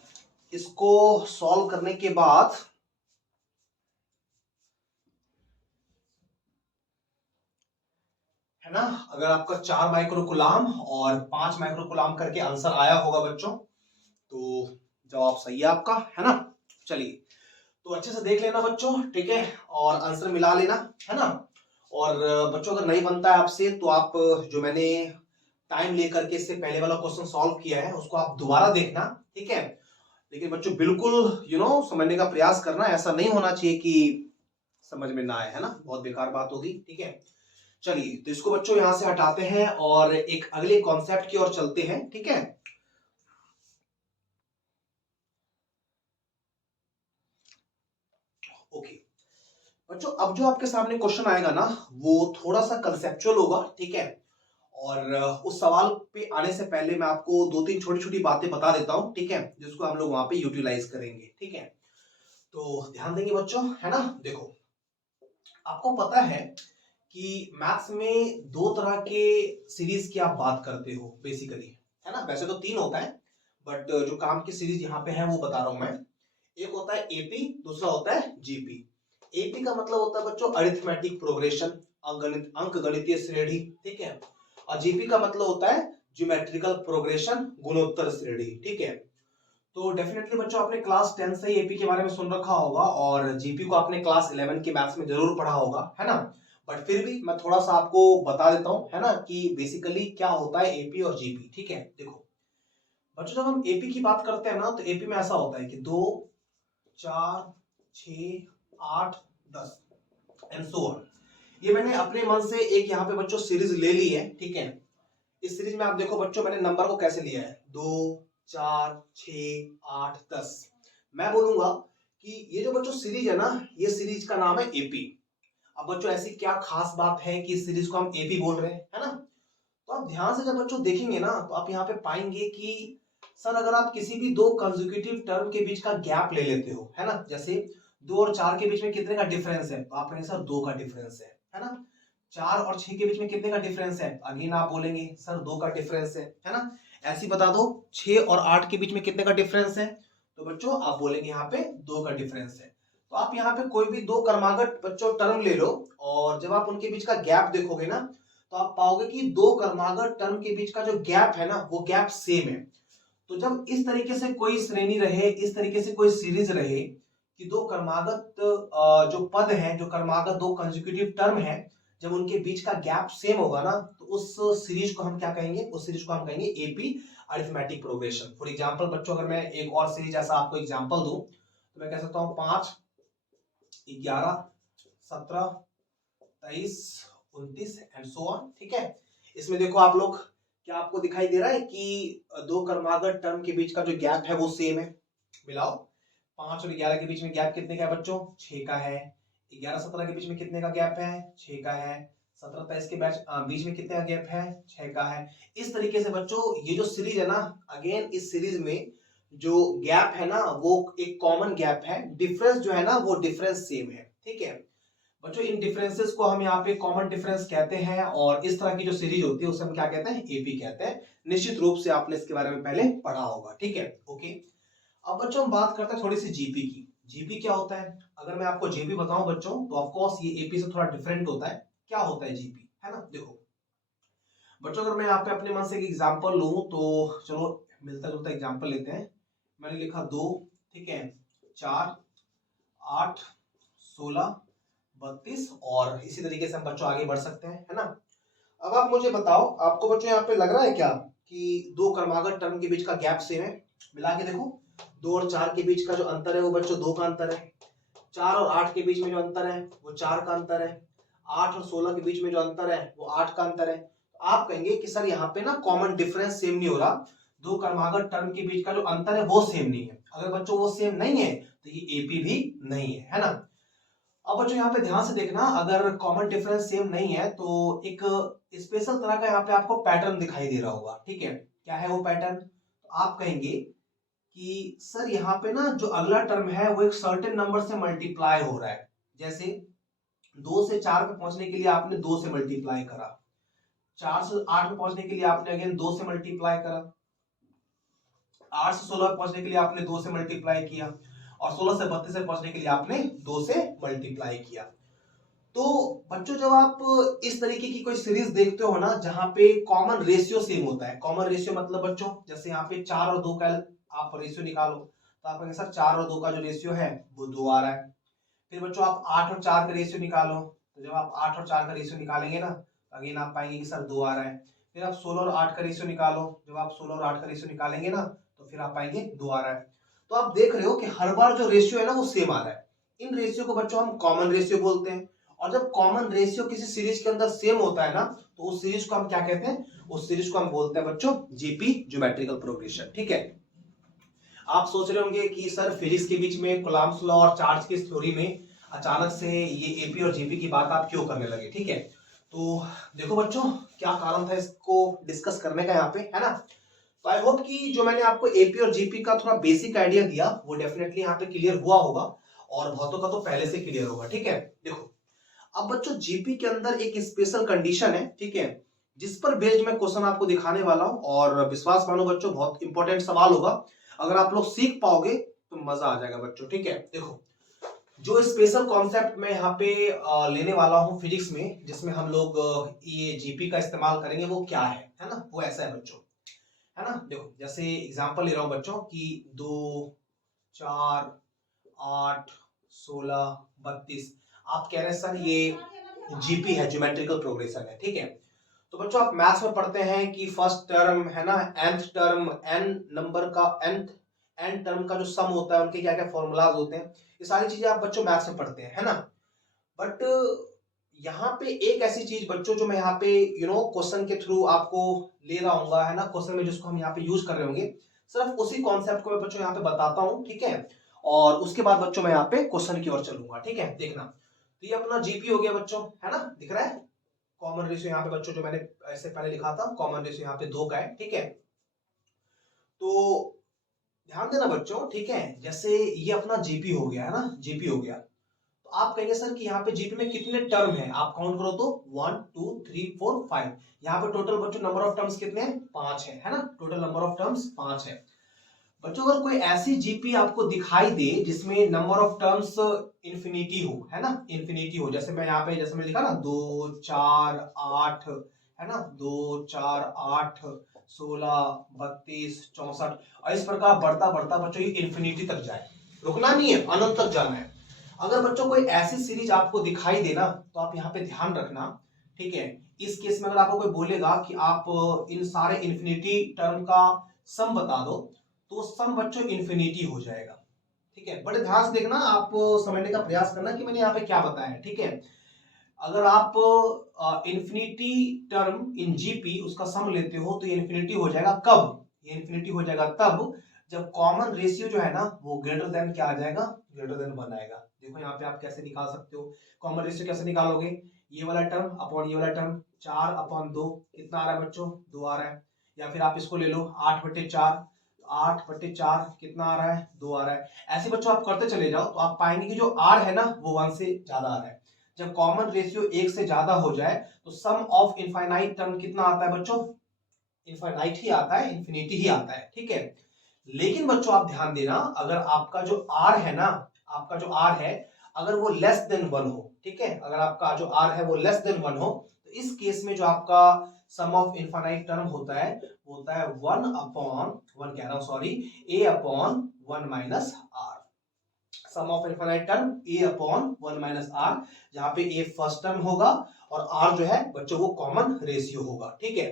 इसको सॉल्व करने के बाद है ना, अगर आपका 4 माइक्रोकुलाम और 5 माइक्रोकुलाम करके आंसर आया होगा बच्चों तो जवाब सही है आपका, है ना। चलिए तो अच्छे से देख लेना बच्चों, ठीक है, और आंसर मिला लेना, है ना। और बच्चों अगर नहीं बनता है आपसे तो आप जो मैंने टाइम लेकर के इससे पहले वाला क्वेश्चन सॉल्व किया है उसको आप दोबारा देखना, ठीक है। लेकिन बच्चों बिल्कुल समझने का प्रयास करना, ऐसा नहीं होना चाहिए कि समझ में ना आए, है ना, बहुत बेकार बात होगी, ठीक है। चलिए तो इसको बच्चों यहां से हटाते हैं और एक अगले कॉन्सेप्ट की ओर चलते हैं, ठीक है। ओके बच्चों, अब जो आपके सामने क्वेश्चन आएगा ना वो थोड़ा सा कंसेप्चुअल होगा, ठीक है। और उस सवाल पे आने से पहले मैं आपको दो तीन छोटी छोटी बातें बता देता हूं, ठीक है, जिसको हम लोग वहां पे यूटिलाइज करेंगे, ठीक है। तो ध्यान देंगे बच्चों, है ना। देखो आपको पता है कि मैथ्स में दो तरह के सीरीज की आप बात करते हो बेसिकली, है ना। वैसे तो तीन होता है बट जो काम की सीरीज यहाँ पे है वो बता रहा हूं मैं। एक होता है एपी, दूसरा होता है जीपी। एपी का मतलब होता है बच्चों अरिथमेटिक प्रोग्रेशन, अंक गणितीय श्रेणी, ठीक है। और जीपी का मतलब होता है ज्योमेट्रिकल प्रोग्रेशन, गुणोत्तर श्रेणी, ठीक है। तो डेफिनेटली बच्चों आपने क्लास 10 से ही एपी के बारे में सुन रखा होगा और जीपी को आपने क्लास 11 के मैथ्स में जरूर पढ़ा होगा, है ना। बट फिर भी मैं थोड़ा सा आपको बता देता हूं, है ना, कि बेसिकली क्या होता है एपी और जीपी, ठीक है। देखो बच्चों जब हम एपी की बात करते हैं ना तो एपी में ऐसा होता है कि 2 4 6 8 10 एंड सो ऑन। ये मैंने अपने मन से एक यहाँ पे बच्चों सीरीज ले ली है, ठीक है। इस सीरीज में आप देखो बच्चों मैंने नंबर को कैसे लिया है, 2 4 6 8 10। मैं बोलूंगा कि ये जो बच्चों सीरीज है ना ये सीरीज का नाम है एपी। अब बच्चों ऐसी क्या खास बात है कि इस सीरीज को हम एपी बोल रहे हैं, है ना। तो आप ध्यान से जब बच्चों देखेंगे ना तो आप यहाँ पे पाएंगे कि सर अगर आप किसी भी दो कंसेक्यूटिव टर्म के बीच का गैप ले लेते हो, है ना, जैसे 2 और 4 के बीच में कितने का डिफरेंस है तो आप कहेंगे सर 2 का डिफरेंस है ना। 4 और 6 के बीच में कितने का डिफरेंस है, अगेन आप बोलेंगे सर 2 का डिफरेंस है ना। ऐसी बता दो 6 और 8 के बीच में कितने का डिफरेंस है तो बच्चों आप बोलेंगे यहाँ पे 2 का डिफरेंस है। तो आप यहाँ पे कोई भी 2 क्रमागत बच्चों टर्म ले लो और जब आप उनके बीच का गैप देखोगे ना तो आप पाओगे कि 2 क्रमागत टर्म के बीच का जो गैप है ना वो गैप सेम है। तो जब इस तरीके से कोई श्रेणी रहे, इस तरीके से कोई सीरीज रहे कि 2 क्रमागत जो पद हैं, जो क्रमागत 2 कंसेक्यूटिव टर्म है, जब उनके बीच का गैप सेम होगा ना तो उस सीरीज को हम क्या कहेंगे, उस सीरीज को हम कहेंगे AP arithmetic progression. For example बच्चों अगर मैं एक और सीरीज ऐसा आपको एग्जांपल दूं तो मैं कह सकता हूं 5 11 17 23 29 एंड सो ऑन। ठीक है, इसमें देखो आप लोग, क्या आपको दिखाई दे रहा है कि 2 क्रमागत टर्म के बीच का जो गैप है वो सेम है। मिलाओ, 5 और 11 के बीच में गैप कितने का है बच्चों, 6 का है। 11 17 के बीच में कितने का गैप है, 6 का है। 17 23 के बीच में कितने का गैप है, 6 का है। इस तरीके से बच्चों ये जो सीरीज है ना, अगेन इस सीरीज में जो गैप है ना वो एक कॉमन गैप है, डिफरेंस जो है ना वो डिफरेंस सेम है। ठीक है बच्चों, इन डिफरेंसेस को हम यहाँ पे कॉमन डिफरेंस कहते हैं और इस तरह की जो सीरीज होती है उसे हम क्या कहते हैं, एपी कहते हैं। निश्चित रूप से आपने इसके बारे में पहले पढ़ा होगा। ठीक है, ओके। अब बच्चों हम बात करते हैं थोड़ी सी जीपी की। जीपी क्या होता है, अगर मैं आपको जीपी बताऊं बच्चों तो ऑफ कोर्स ये एपी से थोड़ा डिफरेंट होता है। क्या होता है जीपी, है ना। देखो बच्चों अगर मैं यहाँ पे अपने मन से एक एग्जांपल लूं तो चलो मिलता जुलता एग्जांपल लेते हैं। मैंने लिखा 2, ठीक है, 4 8 16 32 और इसी तरीके से हम बच्चों आगे बढ़ सकते हैं, है ना। अब आप मुझे बताओ, आपको बच्चों यहाँ पे लग रहा है क्या कि 2 क्रमागत टर्म के बीच का गैप सेम है। मिला के देखो, 2 और 4 के बीच का जो अंतर है वो बच्चों 2 का अंतर है। 4 और 8 के बीच में जो अंतर है वो 4 का अंतर है। 8 और 16 के बीच में जो अंतर है वो 8 का अंतर है। आप कहेंगे कि सर यहाँ पे ना कॉमन डिफरेंस सेम नहीं हो रहा, 2 क्रमागत टर्म के बीच का जो अंतर है वो सेम नहीं है। अगर बच्चों वो सेम नहीं है तो ये एपी भी नहीं है ना। अब बच्चों यहाँ पे ध्यान से देखना, अगर कॉमन डिफरेंस सेम नहीं है तो एक स्पेशल तरह का यहाँ पे आपको पैटर्न दिखाई दे रहा होगा। ठीक है, क्या है वो पैटर्न, तो आप कहेंगे कि सर यहाँ पे ना जो अगला टर्म है वो एक सर्टेन नंबर से मल्टीप्लाई हो रहा है। जैसे 2 से 4 पे पहुंचने के लिए आपने 2 से मल्टीप्लाई करा, 4 से 8 पे पहुंचने के लिए आपने अगेन 2 से मल्टीप्लाई करा, 8 से 16 पे पहुंचने के लिए आपने 2 से मल्टीप्लाई किया और 16 से 32 से पहुंचने के लिए आपने 2 से मल्टीप्लाई किया। तो बच्चों जब आप इस तरीके की कोई सीरीज देखते हो ना जहां पे कॉमन रेशियो सेम होता है, कॉमन रेशियो मतलब बच्चों जैसे यहाँ पे 4 और 2 का आप रेशियो निकालो तो आप कहेंगे सर 4 और 2 का जो रेशियो है वो 2 आ रहा है। फिर बच्चों आप 8 और 4 का रेशियो निकालो, तो जब आप 8 और 4 का रेशियो निकालेंगे ना तो अगेन आप पाएंगे कि सर 2 आ रहा है। फिर आप 16 और 8 का रेशियो निकालो, जब आप 16 और 8 का रेशियो निकालेंगे ना तो फिर आप पाएंगे 2 आ रहा है। तो आप देख रहे हो कि हर बार जो रेशियो है ना वो सेम आ रहा है। इन रेशियो को बच्चों हम कॉमन रेशियो बोलते हैं। और जब कॉमन रेशियो किसी सीरीज के अंदर सेम होता है ना तो उस सीरीज को हम क्या कहते हैं, उस सीरीज को हम बोलते हैं बच्चों जीपी, ज्योमेट्रिकल प्रोग्रेशन। ठीक है, आप सोच रहे होंगे कि सर फिजिक्स के बीच में कूलम्ब्स लॉ और चार्ज की थ्योरी में अचानक से ये एपी और जीपी की बात आप क्यों करने लगे। ठीक है, तो देखो बच्चों क्या कारण था इसको डिस्कस करने का यहाँ पे, है ना। तो आई होप कि जो मैंने आपको एपी और जीपी का थोड़ा बेसिक आइडिया दिया वो डेफिनेटली यहाँ पे क्लियर हुआ होगा और बहुतों का तो पहले से क्लियर होगा। ठीक है, देखो अब बच्चों जीपी के अंदर एक स्पेशल कंडीशन है, ठीक है, जिस पर बेस्ड मैं क्वेश्चन आपको दिखाने वाला हूं और विश्वास मानो बच्चों बहुत इंपॉर्टेंट सवाल होगा। अगर आप लोग सीख पाओगे तो मजा आ जाएगा बच्चों। ठीक है, देखो जो स्पेशल कॉन्सेप्ट मैं यहाँ पे लेने वाला हूँ फिजिक्स में, जिसमें हम लोग ये जीपी का इस्तेमाल करेंगे वो क्या है ना, वो ऐसा है बच्चों, है ना। देखो जैसे एग्जांपल ले रहा हूँ बच्चों कि 2 4 8 16 32, आप कह रहे हैं सर ये जीपी है, ज्योमेट्रिकल प्रोग्रेशन है। ठीक है, तो बच्चों आप मैथ्स में पढ़ते हैं कि फर्स्ट टर्म है ना, nth टर्म, n नंबर का n टर्म का जो सम होता है उनके क्या क्या फॉर्मूलाज होते हैं, ये सारी चीजें आप बच्चों मैथ्स में पढ़ते हैं, है ना। बट यहाँ पे एक ऐसी चीज बच्चों जो मैं यहाँ पे क्वेश्चन के थ्रू आपको ले रहा हूँ, है ना, क्वेश्चन में जिसको हम यहाँ पे यूज कर रहे होंगे, सिर्फ उसी कॉन्सेप्ट को मैं बच्चों यहाँ पे बताता हूँ। ठीक है, और उसके बाद बच्चों मैं यहाँ पे क्वेश्चन की ओर चलूंगा। ठीक है, देखना, तो ये अपना जीपी हो गया बच्चों, है ना, दिख रहा है। कॉमन रेशियो यहाँ पे बच्चों जो मैंने ऐसे पहले लिखा था, कॉमन रेशियो यहाँ पे 2 का है। ठीक है, तो ध्यान देना बच्चों, ठीक है, जैसे ये अपना जीपी हो गया, है ना, जीपी हो गया, तो आप कहेंगे सर कि यहाँ पे जीपी में कितने टर्म है, आप काउंट करो तो 1 2 3 4 5, यहाँ पे टोटल बच्चों नंबर ऑफ टर्म्स कितने हैं, 5 है ना, टोटल नंबर ऑफ टर्म्स 5 है। बच्चों अगर कोई ऐसी जीपी आपको दिखाई दे जिसमें नंबर ऑफ टर्म्स इंफिनिटी हो, है ना, इंफिनिटी हो, जैसे मैं यहाँ पे जैसे मैं लिखा ना 2 4 8, है ना, 2 4 8 16 32 64, और इस प्रकार बढ़ता बढ़ता बच्चों ये इंफिनिटी तक जाए, रुकना नहीं है, अनंत तक जाना है। अगर बच्चों कोई ऐसी सीरीज आपको दिखाई देना तो आप यहाँ पे ध्यान रखना, ठीक है। इस केस में अगर आपको कोई बोलेगा कि आप इन सारे इंफिनिटी टर्म का सम बता दो, तो सम बच्चों इंफिनिटी हो जाएगा, ठीक है। बड़े ध्यान से देखना, आप समझने का प्रयास करना कि मैंने यहाँ पे क्या बताया है, ठीक है। अगर आप इंफिनिटी टर्म इन जीपी उसका सम लेते हो तो ये इंफिनिटी हो जाएगा, कब ये इंफिनिटी हो जाएगा, तब जब कॉमन रेशियो जो है ना वो ग्रेटर देन क्या आ जाएगा, ग्रेटर देन 1 आएगा। देखो यहाँ पे आप कैसे निकाल सकते हो, कॉमन रेशियो कैसे निकालोगे, ये वाला टर्म अपॉन ये वाला टर्म, 4/2 कितना आ रहा है बच्चों, 2 आ रहा है। या फिर आप इसको ले लो 8/4, 8/4 कितना आ रहा है, 2 आ रहा है। ऐसे बच्चों आप करते चले जाओ तो आप पाएंगे कि जो आर है ना वो 1 से ज्यादा आ रहा है। जब कॉमन रेशियो 1 से ज्यादा हो जाए तो सम ऑफ इनफाइनाइट टर्म कितना आता है बच्चों, इनफाइनाइट ही आता है, इंफिनिटी ही आता है, ठीक है। लेकिन बच्चों आप ध्यान देना, अगर आपका जो आर है ना, आपका जो आर है अगर वो लेस देन 1 हो, ठीक है, अगर आपका जो आर है वो लेस देन 1 हो, तो इस केस में जो आपका सम ऑफ इनफाइनाइट टर्म होता है वो होता है 1/1 कह रहा हूं sorry, a/1 minus R. Sum of infinite term a/1 minus R, जहां पे a फर्स्ट टर्म होगा और r जो है बच्चों वो कॉमन रेशियो होगा, ठीक है।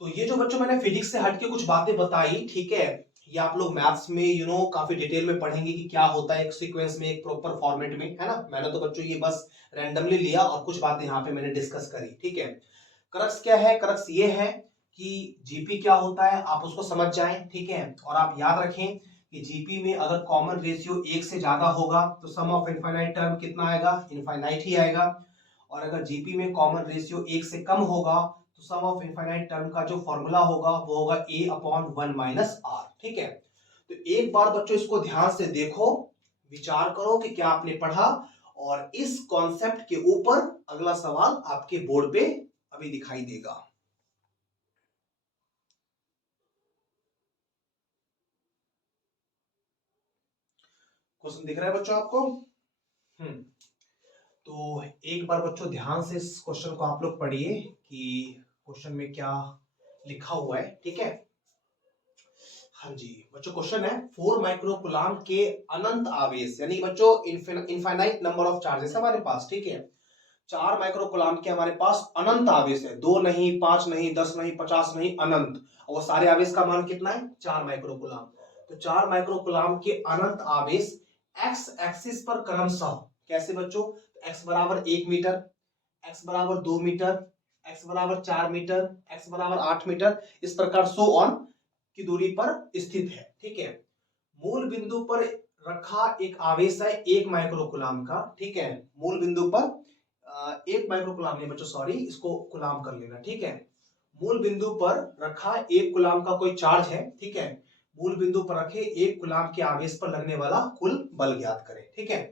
तो ये जो बच्चों मैंने फिजिक्स से हटके कुछ बातें बताई, ठीक है, ये आप लोग मैथ्स में काफी डिटेल में पढ़ेंगे कि क्या होता है एक सीक्वेंस में, एक प्रॉपर फॉर्मेट में, है ना। मैंने तो बच्चों ये बस रैंडमली लिया और कुछ बातें यहाँ पे मैंने डिस्कस करी, ठीक है। क्रक्स क्या है, क्रक्स ये है कि जीपी क्या होता है आप उसको समझ जाएं, ठीक है। और आप याद रखें कि जीपी में अगर कॉमन रेशियो 1 से ज्यादा होगा तो सम ऑफ इनफाइनाइट टर्म कितना आएगा, इनफाइनाइट ही आएगा। और अगर जीपी में कॉमन रेशियो 1 से कम होगा तो सम ऑफ इनफाइनाइट टर्म का जो फॉर्मूला होगा वो होगा a/1 माइनस आर, ठीक है। तो एक बार बच्चों इसको ध्यान से देखो, विचार करो कि क्या आपने पढ़ा, और इस कॉन्सेप्ट के ऊपर अगला सवाल आपके बोर्ड पे अभी दिखाई देगा। क्वेश्चन दिख रहा है बच्चों आपको? तो एक बार बच्चों ध्यान से इस क्वेश्चन को आप लोग पढ़िए कि क्वेश्चन में क्या लिखा हुआ है, ठीक है। हाँ जी बच्चों, क्वेश्चन है 4 माइक्रोकुलाम के अनंत आवेश, यानी बच्चों इनफाइनाइट नंबर ऑफ चार्जेस हमारे पास, ठीक है। 4 माइक्रोकुलाम के हमारे पास अनंत आवेश है, 2 नहीं, 5 नहीं, 10 नहीं, 50 नहीं, अनंत। और वो सारे आवेश का मान कितना है, 4 माइक्रोकुलाम। तो 4 माइक्रोकुलाम के अनंत आवेश एक्स एक्सिस पर क्रमशः कैसे बच्चों, एक्स बराबर 1 मीटर, एक्स बराबर 2 मीटर, एक्स बराबर 4 मीटर, एक्स बराबर 8 मीटर, इस प्रकार सो ऑन की दूरी पर स्थित है, ठीक है। मूल बिंदु पर रखा एक आवेश है 1 माइक्रोकुलाम का, ठीक है। मूल बिंदु पर 1 माइक्रोकुलाम नहीं बच्चों सॉरी, इसको कुलाम कर लेना, ठीक है। मूल बिंदु पर रखा 1 कुलाम का कोई चार्ज है, ठीक है। मूल बिंदु पर रखे 1 कुलाम के आवेश पर लगने वाला कुल बल ज्ञात करें, ठीक है।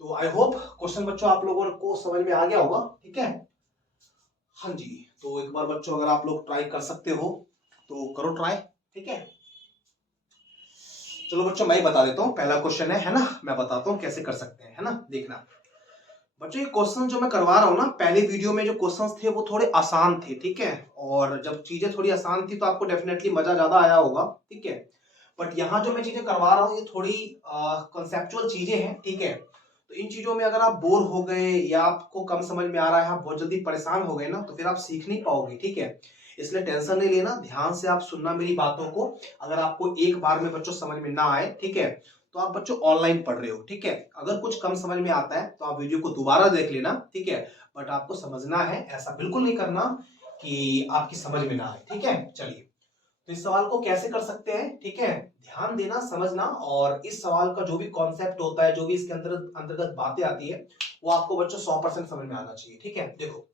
तो आई होप क्वेश्चन बच्चों आप लोगों को समझ में आ गया होगा, ठीक है। हाँ जी, तो एक बार बच्चों अगर आप लोग ट्राई कर सकते हो तो करो ट्राई, ठीक है। चलो बच्चों मैं ही बता देता हूँ, पहला क्वेश्चन है ना, मैं बताता हूँ कैसे कर सकते हैं, है ना। देखना बच्चों, ये क्वेश्चन जो मैं करवा रहा हूँ ना, पहले वीडियो में जो क्वेश्चंस थे वो थोड़े आसान थे, ठीक है। और जब चीजें थोड़ी आसान थी तो आपको डेफिनेटली मजा ज्यादा आया होगा, ठीक है। बट यहाँ जो मैं चीजें करवा रहा हूँ ये थोड़ी कंसेप्चुअल चीजें हैं, ठीक है। तो इन चीजों में अगर आप बोर हो गए या आपको कम समझ में आ रहा है, आप बहुत जल्दी परेशान हो गए ना, तो फिर आप सीख नहीं पाओगे, ठीक है। इसलिए टेंशन नहीं लेना, ध्यान से आप सुनना मेरी बातों को। अगर आपको एक बार में बच्चों समझ में ना आए, ठीक है, तो आप बच्चों ऑनलाइन पढ़ रहे हो, ठीक है। अगर कुछ कम समझ में आता है तो आप वीडियो को दोबारा देख लेना, ठीक है। बट आपको समझना है, ऐसा बिल्कुल नहीं करना कि आपकी समझ में ना आए, ठीक है। चलिए, तो इस सवाल को कैसे कर सकते हैं, ठीक है। ध्यान देना, समझना, और इस सवाल का जो भी कॉन्सेप्ट होता है, जो भी इसके अंतर्गत बातें आती है, वो आपको बच्चों 100% समझ में आना चाहिए, ठीक है। देखो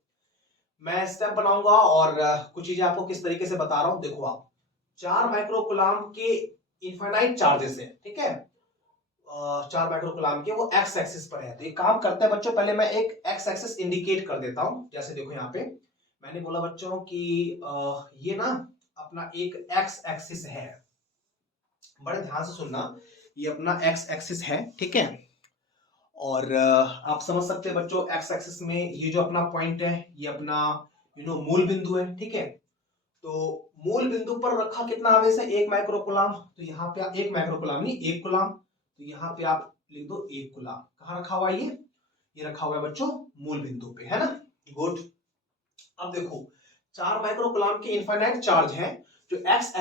मैं स्टेप बनाऊंगा और कुछ चीजें आपको किस तरीके से बता रहा हूं। देखो आप 4 माइक्रोकुलाम के इनफाइनाइट चार्जेस है, ठीक है। 4 माइक्रोकुलाम के वो एक्स एक्सिस पर है। तो एक काम करते हैं बच्चों, पहले मैं एक एक्स एक्सिस इंडिकेट कर देता हूं। जैसे देखो यहाँ पे मैंने बोला बच्चों कि ये ना अपना एक एक्स एक्सिस है, बड़े ध्यान से सुनना, ये अपना एक्स एक्सिस है, ठीक है। और आप समझ सकते हैं बच्चों, एक्स एक्सिस में ये जो अपना पॉइंट है ये अपना मूल बिंदु है, ठीक है। तो मूल बिंदु पर रखा कितना आवेश है, 1 माइक्रोकुलाम। तो यहाँ पे 1 माइक्रोकुलाम नहीं, 1 कुलाम। तो यहाँ पे आप लिख दो 1 कुलाम। कहाँ रखा हुआ है ये रखा हुआ है बच्चों मूल बिंदु पे, है ना। गुड। अब देखो 4 माइक्रोकुलाम के इनफाइनाइट चार्ज है जो एक्स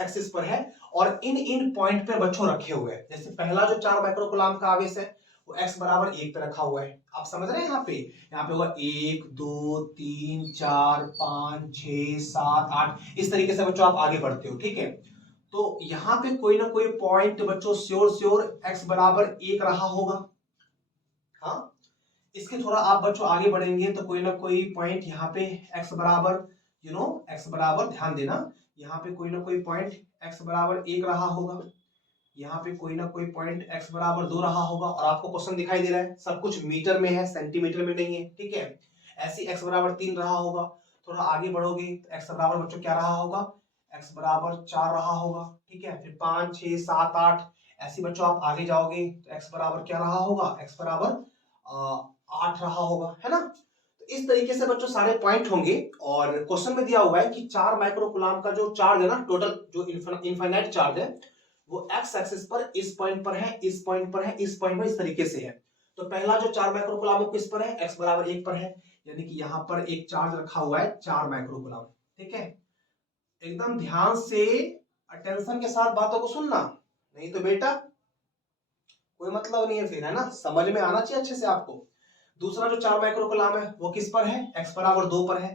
एक्सिस पर है और इन पॉइंट पे बच्चों रखे हुए हैं। जैसे पहला जो 4 माइक्रोकुलाम का आवेश है वो x बराबर 1 पे रखा हुआ है। आप समझ रहे हैं, यहाँ पे होगा 1 2 3 4 5 6 7 8, इस तरीके से बच्चों आप आगे बढ़ते हो, ठीक है। तो यहाँ पे कोई ना कोई पॉइंट बच्चों श्योर x बराबर 1 रहा होगा। हाँ, इसके थोड़ा आप बच्चों आगे बढ़ेंगे तो कोई ना कोई पॉइंट यहाँ पे x बराबर x बराबर, ध्यान देना, यहाँ पे कोई ना कोई पॉइंट x बराबर 1 रहा होगा। यहाँ पे कोई ना कोई पॉइंट x बराबर 2 रहा होगा। और आपको क्वेश्चन दिखाई दे रहा है, सब कुछ मीटर में है, सेंटीमीटर में नहीं है, ठीक है। ऐसे x बराबर 3 रहा होगा। थोड़ा आगे बढ़ोगे तो x बराबर बच्चों क्या रहा होगा, x बराबर 4 रहा होगा, ठीक है। फिर 5 6 7 8, ऐसे बच्चों आप आगे जाओगे तो x बराबर क्या रहा होगा, x बराबर 8 रहा होगा, है ना। तो इस तरीके से बच्चों सारे पॉइंट होंगे। और क्वेश्चन में दिया हुआ है कि 4 माइक्रोकुलाम का जो चार्ज है ना, टोटल जो इनफाइनाइट चार्ज है वो एक्स एक्सिस पर इस पॉइंट पर है, इस पॉइंट पर है, इस पॉइंट पर, इस तरीके से है। तो पहला जो 4 माइक्रोकुलाम किस पर है, x बराबर 1 पर है, यानी कि यहाँ पर एक चार्ज रखा हुआ है 4 माइक्रोकुलाम, ठीक है। एकदम ध्यान से अटेंशन के साथ बातों को सुनना, नहीं तो बेटा कोई मतलब नहीं है फिर, है ना। समझ में आना चाहिए अच्छे से आपको। दूसरा जो 4 माइक्रोकुलाम है वो किस पर है, x बराबर 2 पर है,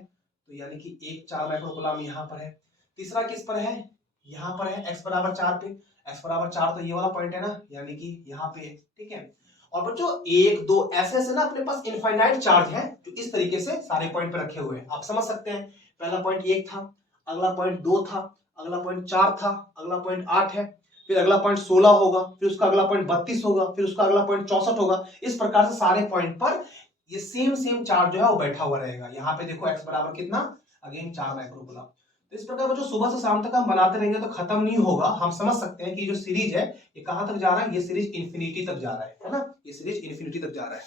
तो यानी कि एक 4 माइक्रोकुलाम यहाँ पर है। तीसरा किस पर है, यहाँ पर है, x बराबर 4 पे। x बराबर 4 तो ये वाला पॉइंट है ना, यानी कि यहाँ पे है, ठीक है। और बच्चों 1 2 ऐसे ऐसे ना अपने पास इनफाइनाइट चार्ज है जो इस तरीके से सारे पॉइंट पे रखे हुए हैं। आप समझ सकते हैं, पहला पॉइंट 1 था, अगला पॉइंट 2 था, अगला पॉइंट 4 था, अगला पॉइंट 8 है, फिर अगला पॉइंट 16 होगा, फिर उसका अगला पॉइंट 32 होगा, फिर उसका अगला पॉइंट 64 होगा। इस प्रकार से सारे पॉइंट पर ये सेम चार्ज जो है वो बैठा हुआ रहेगा। यहाँ पे देखो x बराबर कितना, अगेन 4 माइक्रोकुलाम। तो इस प्रकार जो सुबह से शाम तक हम बनाते रहेंगे तो खत्म नहीं होगा। हम समझ सकते हैं कि जो सीरीज है ये कहां तक जा रहा है, ये सीरीज इंफिनिटी तक जा रहा है ना, ये सीरीज इंफिनिटी तक जा रहा है।